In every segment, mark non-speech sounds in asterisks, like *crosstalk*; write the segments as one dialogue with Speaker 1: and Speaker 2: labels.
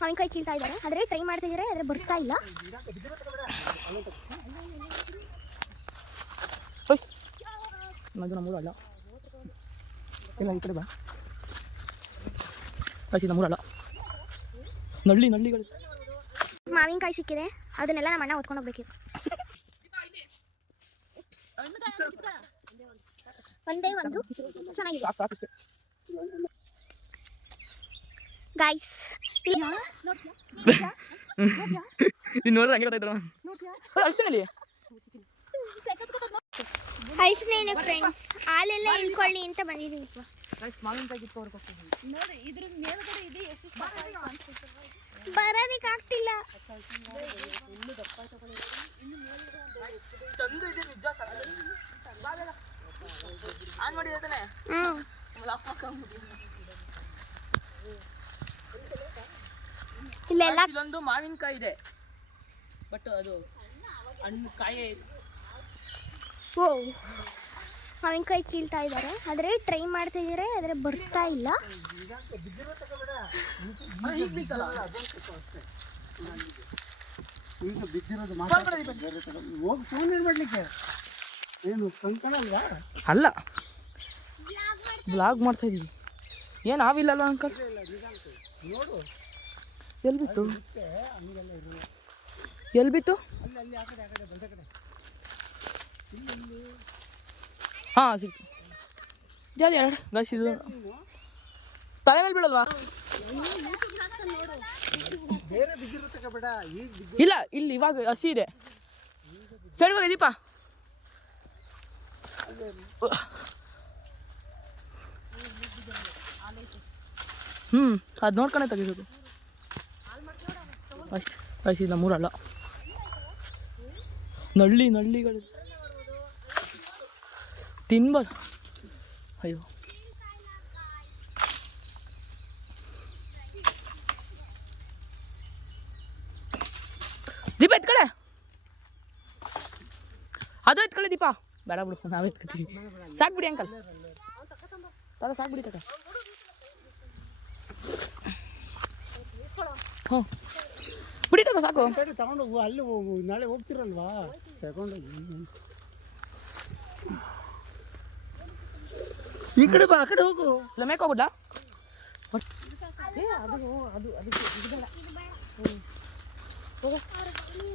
Speaker 1: ಮಾವಿನಕಾಯಿ ಕೀಳ್ತಾ ಇದ್ದಾರೆ. ಆದರೆ ಟ್ರೈ ಮಾಡ್ತಾ ಇದ್ದಾರೆ ಆದರೆ ಬರ್ತಾ ಇಲ್ಲ.
Speaker 2: ನಂದು ನಮ್ಮೂರು ಅಲ್ಲ. ಇಲ್ಲ ಈ ಕಡೆ ಬಾ. ಆಯ್ತು ನಮ್ಮೂರಲ್ಲ ನಳ್ಳಿ ನಳ್ಳಿಗಳು.
Speaker 1: ಮಾವಿನಕಾಯಿ ಸಿಕ್ಕಿದೆ. ಅದನ್ನೆಲ್ಲ ನಮ್ಮ ಅಣ್ಣ ಹೊತ್ಕೊಂಡು ಹೋಗ್ಬೇಕು ಒಂದೇ ಒಂದು. ಚೆನ್ನಾಗಿದೆ. ಗಾಯ್ಸ್
Speaker 2: ನೀನು ನೋಡಿದ್ರೆ ಹಂಗೆ ಗೊತ್ತಾಯ್ತು ಅಷ್ಟೇ ಅಲ್ಲಿ
Speaker 1: ಅಳಿಸ್ನೇನೆ ಫ್ರೆಂಡ್ಸ್ ಹಾಲೆಲ್ಲ ಇಳ್ಕೊಳ್ಳಿ ಅಂತ
Speaker 2: ಬಂದಿದ್ದೀನಿ.
Speaker 1: ಬರೋದಕ್ಕೆ ಆಗ್ತಿಲ್ಲ. ಇಲ್ಲೆಲ್ಲ
Speaker 2: ಇದೊಂದು ಮಾವಿನಕಾಯಿ ಇದೆ ಬಟ್ ಅದು ಹಣ್ಣು ಕಾಯಿ
Speaker 1: ಓ ಮಾವಿನಕಾಯಿ ಕೀಳ್ತಾ ಇದ್ದಾರೆ. ಆದರೆ ಟ್ರೈ ಮಾಡ್ತಾ ಇದ್ದಾರೆ? ಆದರೆ ಬರ್ತಾ ಇಲ್ಲ.
Speaker 2: ಈಗ
Speaker 3: ಬಿದ್ದಿರೋದು ಹೋಗಿ ಫೋನ್ ಏನ್ ಮಾಡ್ಲಿಕ್ಕೆ. ಏನು ಕಂಕಣಲ್ವಾ
Speaker 2: ಅಲ್ಲ. ಬ್ಲಾಗ್ ಮಾಡ್ತಾ ಇದೀವಿ ಏನು ಆವಿಲ್ಲಲ್ಲ ಅಂಕಲ್
Speaker 3: ನೋಡು.
Speaker 2: ಎಲ್ಲಿ ಬಿತ್ತು? ಎಲ್ಲಿ ಬಿತ್ತು? ಹಾಂ ಸಿಕ್ತು. ಜಾಲಿ ಎರಡು. ಇದು. ತಲೆ ಮೇಲೆ ಬೀಳಲ್ವಾ? ಇಲ್ಲ ಇಲ್ಲಿ ಇವಾಗ ಹಸಿ ಇದೆ. ಸೈಡ್ಗೆ ಹೋಗಿ ದೀಪ. ಹ್ಞೂ ಅದು ನೋಡ್ಕೊಂಡೆ ತೆಗಿಬೇಕು ಅಷ್ಟು ಅಷ್ಟು ನಮ್ಮೂರಲ್ಲ ನಳ್ಳಿ, ನಳ್ಳಿಗಳು. ತಿನ್ಬೋದು ಅಯ್ಯೋ. ದೀಪ ಎತ್ಕಳೆ. ಅದು ಎತ್ಕೊಳ್ಳಿ ದೀಪ. ಬೇಡ ಬಿಡು, ನಾವೇ ಎತ್ಕೊತೀವಿ. ಸಾಕ್ಬಿಡಿ ಅಂಕಲ್. ತಲೆ ಸಾಕ್ಬಿಡಿ ತಗ ಹ್ಞೂ ಸಾಕು.
Speaker 3: ಕಡೆ ತಗೊಂಡು ಹೋಗು, ಅಲ್ಲಿ ಹೋಗು, ನಾಳೆ ಹೋಗ್ತಿರಲ್ವಾ? ತಗೊಂಡೋಗಿ. ಈ ಕಡೆ ಬಾ ಆ ಕಡೆ ಹೋಗು.
Speaker 2: ಇಲ್ಲ ಮೇಕ್ ಹೋಗ್ಬಿಡ್ಲಾ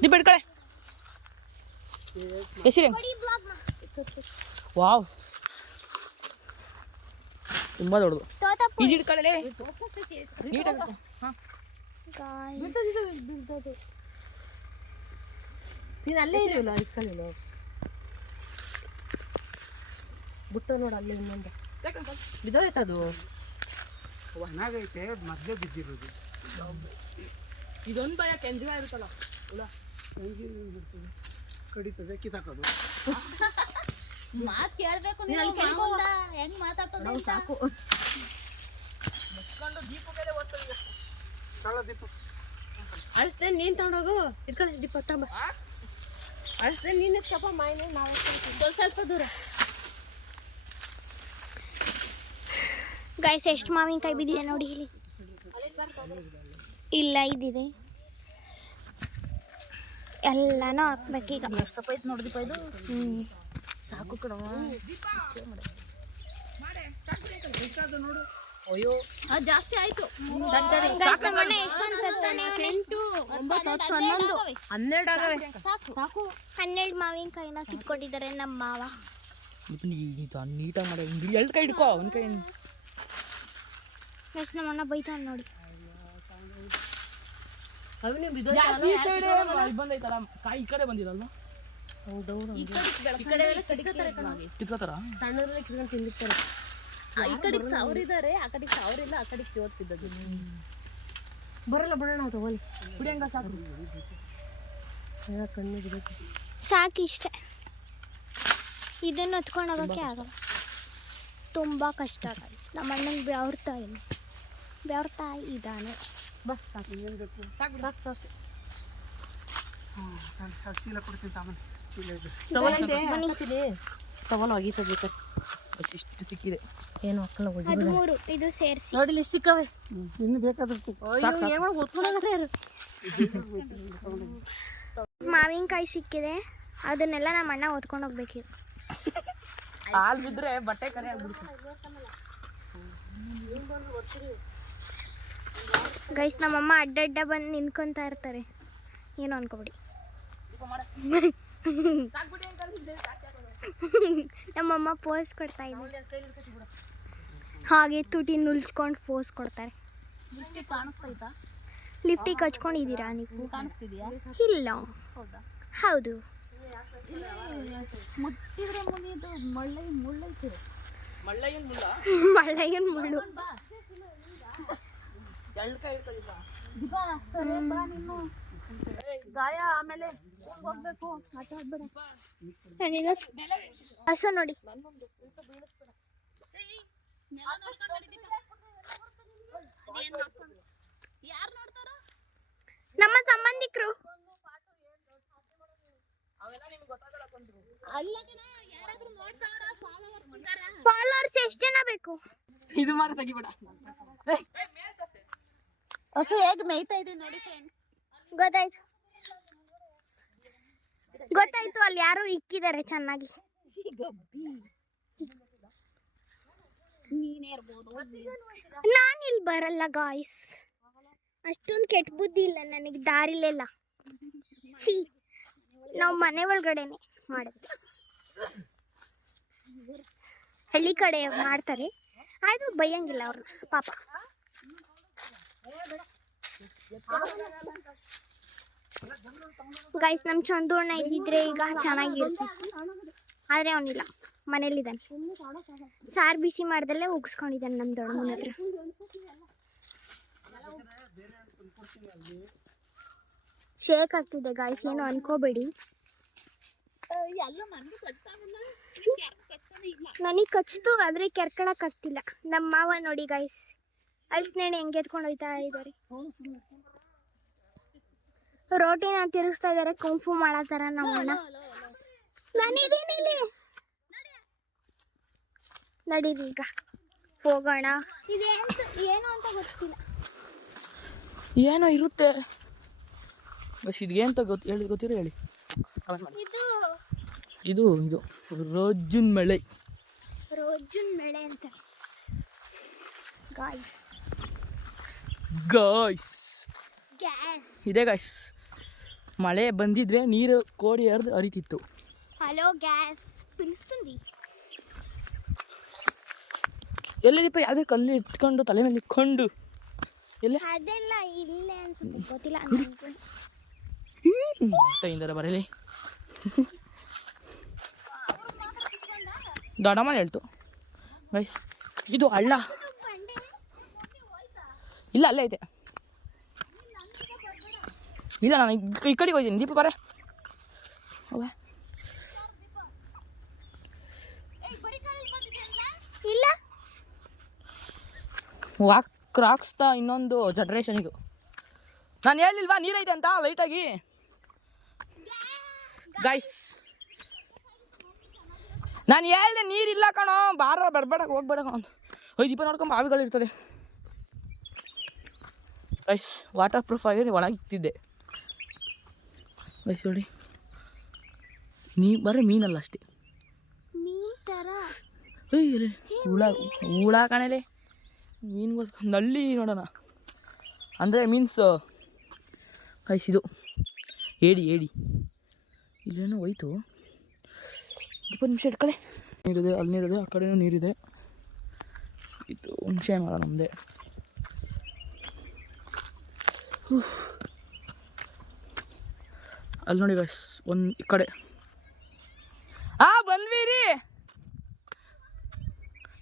Speaker 2: ದೀಪ ಇಟ್ಕಳೆ ಹೆಸರು ವಾವ್. ತುಂಬ ದೊಡ್ಡದು.
Speaker 1: ತೋತಪ್ಪು
Speaker 2: ಈಜು ಇಟ್ಕೊಳ್ಳೆ ನೀಟಾಗಿ ಹಾಂ.
Speaker 4: ನೀನು ಅಲ್ಲೇ ಇರಲಿಲ್ಲ ಇಸ್ಕೊಳ್ಳಿಲ್ಲ ಬುಟ್ಟ ನೋಡು ಅಲ್ಲಿ ಇನ್ನೊಂದು. ಬಿದ್ದೋಯ್ತದು.
Speaker 3: ಒಣಗೈತೆ ಮೊದಲೇ ಬಿದ್ದಿರೋದು.
Speaker 2: ಇದೊಂದು ಭಯ ಕೆಂಜುವ ಇರುತ್ತಲ್ಲ. ಹುಳ
Speaker 3: ಬಿಡ್ತದೆ ಕಡಿತದೆ ಕಿತ್ತಾಕೋದು.
Speaker 5: ಮಾತು ಕೇಳಬೇಕು ಹೆಂಗ್ ಮಾತಾಡ್ತದೆ
Speaker 4: ಸಾಕು.
Speaker 3: ಮುಚ್ಕೊಂಡು ದೀಪ
Speaker 4: ಅಳಿಸ್ತೇನೆ ನೀನು ತಗೊಂಡೋಗು. ಇಟ್ಕೊಳ್ಳಿ ದೀಪ ತಂಬ ಅಳಿಸ್ತೇನೆ ನೀನು ಎತ್ಕಪ್ಪ ಮಾಯಿನ ನಾವು ಸ್ವಲ್ಪ ಸ್ವಲ್ಪ ದೂರ.
Speaker 1: ಗೈಸ್ ಎಷ್ಟು ಮಾವಿನಕಾಯಿ ಬಿದ್ದಿದೆ ನೋಡಿ ಇಲ್ಲಿ. ಇಲ್ಲ ಇದಿದೆ. ಎಲ್ಲಾನು ಹಾಕ್ಬೇಕೀಗ.
Speaker 5: ಎಷ್ಟಪ್ಪ ಐತ್ ನೋಡ್ದಿಪ್ಪ ಇದು?
Speaker 1: ಹ್ಮ್.
Speaker 5: ಸಾಕು ಕಣವ
Speaker 2: ಅಯ್ಯೋ.
Speaker 5: ಅದು ಜಾಸ್ತಿ ಆಯ್ತು.
Speaker 4: ಒಂಬತ್ತು ಹತ್ತು ಹನ್ನೊಂದು. ಹನ್ನೆರಡು ಆಗವೆ.
Speaker 5: ಸಾಕು
Speaker 4: ಸಾಕು.
Speaker 1: ಹನ್ನೆರಡು ಮಾವಿನಕಾಯಿನ ಕಿತ್ಕೊಂಡಿದ್ದಾರೆ ನಮ್ಮ ಮಾವ.
Speaker 2: ನೀಟಾಗಿ ಮಾಡಿ. ಎರಡು ಕೈ ಹಿಡ್ಕೋ ಒಂದು ಕೈ
Speaker 1: ಗೈಸ್ ನಮ್ಮ ಅಣ್ಣ ಬೈತಾನೆ ನೋಡಿ.
Speaker 2: ಬಂದೈತಲ್ಲ? ಕಾಯಿ ಈ ಕಡೆ ಬಂದಿರಲ್ಲ
Speaker 5: ಈ ಕಡೆ ಈ ಕಡೆ ಎಲ್ಲ ಕಡಿತಾರೆ ಕಣವ.
Speaker 2: ಕಿತ್ಕೋತಾರ?
Speaker 4: ಸಣ್ಣದ್ರಲ್ಲಿ ಕಿತ್ಕೊಂಡು ತಿಂದಿರ್ತಾರೆ.
Speaker 5: ಈ ಕಡೆಗೆ ಸಾವಿರ ಇದಾರೆ ಆ ಕಡೆಗೆ ಸಾವಿರ ಇಲ್ಲ ಆ ಕಡೆಗೆ ಜೋತ್ ಬಿದ್ದದು
Speaker 4: ಬರಲ್ಲ ಬಿಡೋಣ ತಗೊಳ್ಳಿ.
Speaker 2: ಬಿಡಿ ಹಂಗ ಸಾಕು
Speaker 4: ಕಣ್ಣು ಬಿಡಕ್ಕೆ
Speaker 1: ಸಾಕು ಇಷ್ಟೇ. ಇದನ್ನು ಹೊತ್ಕೊಂಡು ಹೋಗೋಕ್ಕೆ ಆಗಲ್ಲ. ತುಂಬ ಕಷ್ಟ ಗೈಸ್ ನಮ್ಮ ಅಣ್ಣಂಗೆ ಬೆವರ್ತಾ ಇಲ್ಲ ಬೆವರ್ತಾ ಇದ್ದಾನೆ.
Speaker 4: ಬಸ್ ಸಾಕು.
Speaker 3: ಏನು ಬೇಕು?
Speaker 2: ಸಾಕು.
Speaker 4: ಸಾಕು ಅಷ್ಟೇ.
Speaker 3: ಹಾಂ ಚೀಲ ಕೊಡ್ತೀನಿ ಸಾಮಾನು. ಚೀಲ ಇದೆ.
Speaker 4: ತಗೊಳ್ಳಿ. ತಗೊಳ್ಳಿ. ಆಗೀತ ಬೇಕು
Speaker 2: ಇಷ್ಟು ಸಿಕ್ಕಿದೆ.
Speaker 5: ಏನು ಮಕ್ಕಳ
Speaker 1: ಹದಿಮೂರು ಇದು ಸೇರಿಸಿ.
Speaker 5: ನೋಡಿ ಇಲ್ಲಿ ಸಿಕ್ಕವೆ.
Speaker 3: ಇನ್ನು ಬೇಕಾದಷ್ಟು
Speaker 1: ಮಾವಿನಕಾಯಿ ಸಿಕ್ಕಿದೆ. ಅದನ್ನೆಲ್ಲ ನಮ್ಮ ಅಣ್ಣ ಓದ್ಕೊಂಡು ಹೋಗ್ಬೇಕು
Speaker 2: ಹಾಲು ಬಿದ್ದರೆ ಬಟ್ಟೆ ಕರೆ
Speaker 1: ಗೈಸ್ ನಮ್ಮಮ್ಮ ಅಡ್ಡಡ್ಡ ಬಂದು ನಿನ್ಕೊಂತ ಇರ್ತಾರೆ. ಏನು ಅನ್ಕೋಬಿಡಿ. *laughs* ನಮ್ಮಮ್ಮ ಪೋಸ್ ಕೊಡ್ತಾ ಇದ್ದಾರೆ ಹಾಗೆ ತುಟಿ ನುಲ್ಸ್ಕೊಂಡು ಪೋಸ್ ಕೊಡ್ತಾರೆ. ಲಿಫ್ಟಿಗೆ ಹಚ್ಕೊಂಡಿದ್ದೀರಾ ನೀವು? ಇಲ್ಲ. ಹೌದು. *laughs*
Speaker 2: ಮಳ್ಳಯ್ಯನ ಮುಳ್ಳ.
Speaker 5: ಬಾ ಗಾಯ ಆಮೇಲೆ ಹೋಗ್ಬೇಕು. ಆಟ ಆಡ್ಬೇಡ.
Speaker 1: ನಾನಿನ್ನು ಹಸು ನೋಡಿ.
Speaker 5: ಯಾರು ನೋಡ್ತಾರ
Speaker 1: ನಮ್ಮ ಸಂಬಂಧಿಕರು.
Speaker 2: ಅವೆಲ್ಲ ನಿಮ್ಗೆ ಗೊತ್ತಾಗಲ್ಲ ಕೊಂಡ್ರು
Speaker 5: ಅಲ್ಲ ಕಣ ಯಾರಾದ್ರೂ ನೋಡ್ತಾರ ಫಾಲೋವರ್ಸ್
Speaker 1: ಎಷ್ಟು ಜನ ಬೇಕು?
Speaker 2: ಇದು ಮಾತ್ರ ತೆಗಿಬೇಡ.
Speaker 5: ಹೇಗೆ ಮೇಯ್ತಾ ಇದೆ ನೋಡಿ ಫ್ರೆಂಡ್ಸ್
Speaker 1: ಗೊತ್ತಾಯ್ತು. ಗೊತ್ತಾಯ್ತು ಅಲ್ಲಿ ಯಾರು ಇಕ್ಕಿದ್ದಾರೆ ಚೆನ್ನಾಗಿ.
Speaker 5: ನೀನೇ
Speaker 1: ಇಲ್ಲಿ ಬರಲ್ಲ ಗಾಯ್ಸ್ ಅಷ್ಟೊಂದು ಕೆಟ್ಟ ಬುದ್ಧಿ ಇಲ್ಲ ನನಗೆ, ದಾರಿಲೆಲ್ಲ. ಸಿ ನಾವು ಮನೆ ಒಳಗಡೆನೆ ಮಾಡೋದು. ಹಳ್ಳಿ ಕಡೆ ಮಾಡ್ತಾರೆ, ಆದ್ರೂ ಬೈಯಂಗಿಲ್ಲ ಅವ್ರನ್ನ, ಪಾಪ. ಗೈಸ್ ನಮ್ಮ ಚಂದೋಣ ಇದ್ದಿದ್ರೆ ಈಗ ಚೆನ್ನಾಗಿರ್ತಿತ್ತು ಆದ್ರೆ ಅವನಿಲ್ಲ. ಮನೇಲಿದ್ದಾನೆ. ಸಾರು ಬಿಸಿ ಮಾಡ್ದಲ್ಲೇ ಉಗ್ಸ್ಕೊಂಡಿದ್ದಾನೆ ನಮ್ಮ ದೊಡ್ಡಮ್ಮನ ಹತ್ರ. ಶೇಕ್ ಆಗ್ತಿದೆ ಗಾಯ್ಸ್ ಏನು ಅನ್ಕೋಬೇಡಿ. ನನಗೆ ಕಚ್ತು, ಆದ್ರೆ ಕೆರ್ಕೊಳಕ್ ಆಗ್ತಿಲ್ಲ. ನಮ್ಮ ಮಾವ ನೋಡಿ ಗಾಯ್ಸ್ ಅಳ್ಸ್ನೇಣಿ ಹೆಂಗೆ ಎತ್ಕೊಂಡು ಹೋಯ್ತಾ ಇದ್ದಾರೆ. ರೋಟಿನ ತಿರುಗಿಸ್ತಾ ಇದಾರೆ ಕುಂಫು ಮಾಡತ್ತಾರ ನಮ್ಮಣ್ಣ ನಾನಿದ್ದೀನಿ ಇಲ್ಲಿ. ನಡೀರಿ ಈಗ ಹೋಗೋಣ. ಏನು ಅಂತ ಗೊತ್ತಿಲ್ಲ.
Speaker 2: ಏನೋ ಇರುತ್ತೆ. ಬಸ್ ಇದು ಅಂತ ಗೊತ್ತು ಹೇಳಿ ಗೊತ್ತಿರೋ ಹೇಳಿ.
Speaker 1: ಇದು
Speaker 2: ಇದು ಇದು ರೋಜುನ್ ಮಳೆ.
Speaker 1: ರೋಜುನ್ ಮಳೆ ಅಂತ. ಗಾಯ್ಸ್
Speaker 2: ಗಾಯ್ಸ್ ಇದೆ ಗೈಸ್ ಮಳೆ ಬಂದಿದ್ರೆ ನೀರು ಕೋಡಿ ಹರಿದು ಹರಿತಿತ್ತು.
Speaker 1: ಹಲೋ ಗ್ಯಾಸ್ ಪಿಲಿಸ್ತೀನಿ
Speaker 2: ಎಲ್ಲಿದೀಪ ಯಾವುದೇ ಕಲ್ಲು ಇಟ್ಕೊಂಡು ತಲೆ ಮೇಲೆ ಇಟ್ಕೊಂಡು. ಎಲ್ಲ?
Speaker 1: ಅದೆಲ್ಲ ಇಲ್ಲೇ ಅನ್ಸುತ್ತೆ. ಗೊತ್ತಿಲ್ಲ
Speaker 2: ಇಂದರ ಬರಲಿ. *laughs* ದೊಡ್ಡಮ್ಮನ ಹೇಳ್ತು. ಗೈಸ್ ಇದು ಹಳ್ಳ. ಇಲ್ಲ ಅಲ್ಲೇ ಐತೆ ಇಲ್ಲ ನಾನು ಈ- ಕಡೆಗೆ ಹೋಯ್ತೀನಿ ದೀಪ ಬರ. ಕ್ರಾಕ್ಸ್ತ
Speaker 1: ಇಲ್ಲ.
Speaker 2: ವಾಕ್ ಕ್ರಾಕ್ಸ್ತಾ ಇನ್ನೊಂದು ಜನ್ರೇಷನಿಗು ಇದು. ನಾನು ಹೇಳಿಲ್ವಾ ನೀರೈತೆ ಅಂತ ಲೈಟಾಗಿ ಗೈಸ್ ನಾನು ಹೇಳ್ದೆ ನೀರಿಲ್ಲ ಕಣೋ. ಬಾರ ಬರ್ಬೇಡ ಹೋಗ್ಬೇಡ ಕಣೋ ಐದು ದೀಪ ನೋಡ್ಕೊಂಡು ಬಾವಿಗಳು ಇರ್ತದೆ ಗೈಸ್ ವಾಟರ್ ಪ್ರೂಫ್ ಆಗಿ ಒಳಗಿತ್ತಿದ್ದೆ ಗೈಸ್ ನೋಡಿ. ನೀ ಬರೀ ಮೀನಲ್ಲ ಅಷ್ಟೇ. ಹುಳ ಹುಳ ಕಾಣಲೆ. ಮೀನ್ಗೋಸ್ಕರ ನಲ್ಲಿ ನೋಡೋಣ. ಅಂದರೆ ಮೀನ್ಸ್ ಗೈಸ್ ಇದು. ಏಡಿ ಏಡಿ. ಇಲ್ಲೇನೋ ಹೋಯ್ತು. ಇಪ್ಪತ್ತು ನಿಮಿಷ ಇಟ್ಕಡೆ ನೀರಿದೆ ಅಲ್ಲಿ ನೀರಿದೆ ಆ ಕಡೆನೂ ನೀರಿದೆ. ಇದು ಹುಣಸೆ ಮರ ನಮ್ಮದೇ ಅಲ್ಲಿ ನೋಡಿ ಗಾಯ್ಸ್ ಒಂದು ಈ ಕಡೆ. ಆ ಬಂದ್ವಿ ರೀ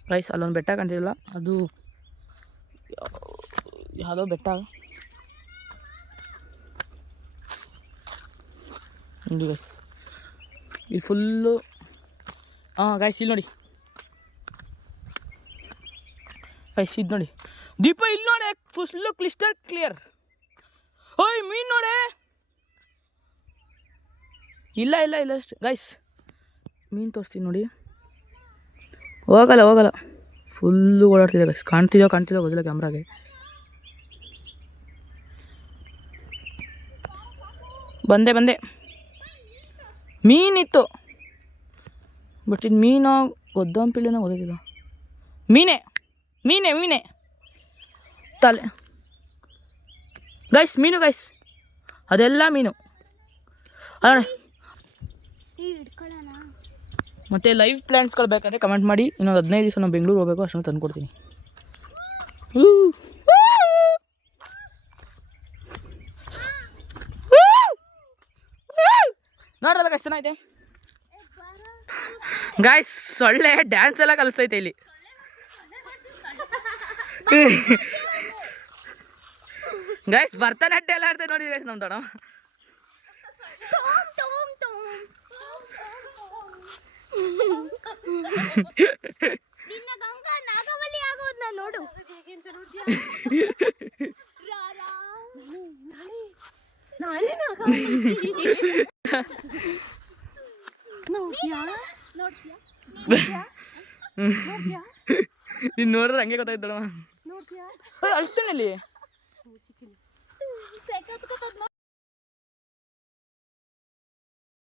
Speaker 2: ಗೈಸ್ ಅಲ್ಲೊಂದು ಬೆಟ್ಟ ಕಾಣ್ತಿಲ್ಲ ಅದು ಯಾವ- ಯಾವುದೋ ಬೆಟ್ಟ. ನೋಡಿ ಗಾಯ್ಸ್ ಇಲ್ಲಿ ಫುಲ್ಲು ಹಾಂ ಗೈಸ್ ಇಲ್ಲಿ ನೋಡಿ. ಗೈಸ್ ಇದು ನೋಡಿ. ದೀಪ ಇಲ್ಲಿ ನೋಡಿ ಫುಲ್ಲು ಕ್ಲಿಸ್ಟರ್ ಕ್ಲಿಯರ್ ಓಯ್ ಮೀನು ನೋಡೆ. ಇಲ್ಲ ಇಲ್ಲ ಇಲ್ಲ, ಅಷ್ಟು. ಗೈಸ್ ಮೀನು ತೋರಿಸ್ತೀನಿ ನೋಡಿ. ಹೋಗಲ್ಲ ಹೋಗಲ್ಲ. ಫುಲ್ಲು ಓಡಾಡ್ತಿದೆ ಗೈಸ್ ಕಾಣ್ತಿದೋ ಕಾಣ್ತಿದೋ ಗೊತ್ತಿಲ್ಲ ಕ್ಯಾಮ್ರಾಗೆ. ಬಂದೆ ಬಂದೆ. ಮೀನಿತ್ತು. ಬಟ್ ಇದು ಮೀನೋ ಗೊದ್ದಂಪಿಳಿನೋ ಗೊತ್ತಿಲ್ಲ ಮೀನೆ ಮೀನೆ ಮೀನೆ. ತಲೆ. ಗೈಸ್ ಮೀನು ಗೈಸ್ ಅದೆಲ್ಲ ಮೀನು.
Speaker 1: ಅಲ್ಲಣ್ಣ.
Speaker 2: ಮತ್ತು ಲೈವ್ ಪ್ಲ್ಯಾನ್ಸ್ಗಳು ಬೇಕಾದ್ರೆ ಕಮೆಂಟ್ ಮಾಡಿ. ಇನ್ನೊಂದು ಹದಿನೈದು ದಿವಸ ನಾವು ಬೆಂಗಳೂರು ಹೋಗಬೇಕು, ಅಷ್ಟೊಂದು ತಂದು ಕೊಡ್ತೀನಿ. ನೋಡ್ರಲ್ಲ ಗೈಸ್ ಚೆನ್ನಾಗಿದೆ ಗಾಯ್ಸ್ ಸೊಳ್ಳೆ ಡ್ಯಾನ್ಸ್ ಎಲ್ಲ ಕಲಿಸ್ತೈತೆ ಇಲ್ಲಿ. *laughs* ಗಾಯ್ಸ್ ಭರತನಾಟ್ಯ ಎಲ್ಲ ಆಡ್ತೇವೆ ನೋಡಿ ಗೈಸ್ ನಮ್ಮ ದೊಡ್ಡ
Speaker 1: ತೋಮ್ ತೋಮ್ ತೋಮ್ ನಿನ್ನ ಗಂಗ ನಾಗವಲ್ಲಿ ಆಗೋದ್ನ ನೋಡು.
Speaker 2: ನೀನ್ ನೋಡಿದ್ರೆ ಹಂಗೆ ಗೊತ್ತಾಯ್ತು ದೊಡ್ಡಮ್ಮ ಅಳಿಸ್ತಾನೆ ಇಲ್ಲಿ
Speaker 1: ಸಖತ್